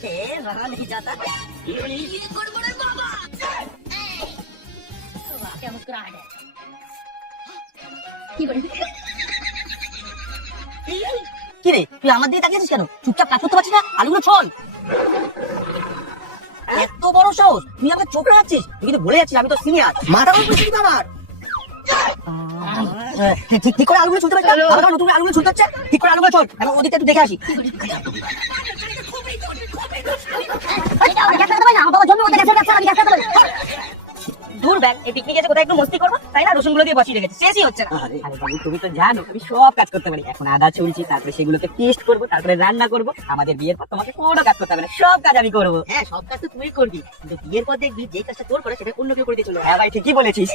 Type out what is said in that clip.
वहाँ नहीं जाता। ये गड़बड़ बाबा। वाह क्या मुस्कुराहट है। কি রে তুই আমার দিকে তাকিয়ে আছিস কেন? চুপচাপ কাজ করতে পারছিস না? আলুগুলো ছল। এত বড় সাহস তুই আমাকে চোখ রাখছিস? তুই কিন্তু বলে যাচ্ছিস আমি তো সিনিয়র। মাথা গরম করছিস কিন্তু আমার। ঠিক করে আলুগুলো ছুলতে পারছিস? আবার নতুন আলুগুলো ছুলতে হচ্ছে। ঠিক করে আলুগুলো ছল। এখন ওদিকটা একটু দেখে আসি। দূর ব্যাগ এই পিকনিক এসে কোথায় একটু মস্তি করবো তাই না? রসুন গুলো দিয়ে বসিয়ে রেখেছে, শেষই হচ্ছে না। আরে বাবু তুমি তো জানো আমি সব কাজ করতে পারি। এখন আদা ছুলছি, তারপরে সেগুলোকে পেস্ট করবো, তারপরে রান্না করবো। আমাদের বিয়ের পর তোমাকে কোনো কাজ করতে হবে না, সব কাজ আমি করবো। হ্যাঁ সব কাজ তো তুই করবি, কিন্তু বিয়ের পর দেখবি যে কাজটা তোর করে সেটা অন্য কেউ করে দিয়ে চলো। হ্যাঁ ভাই ঠিকই বলেছিস।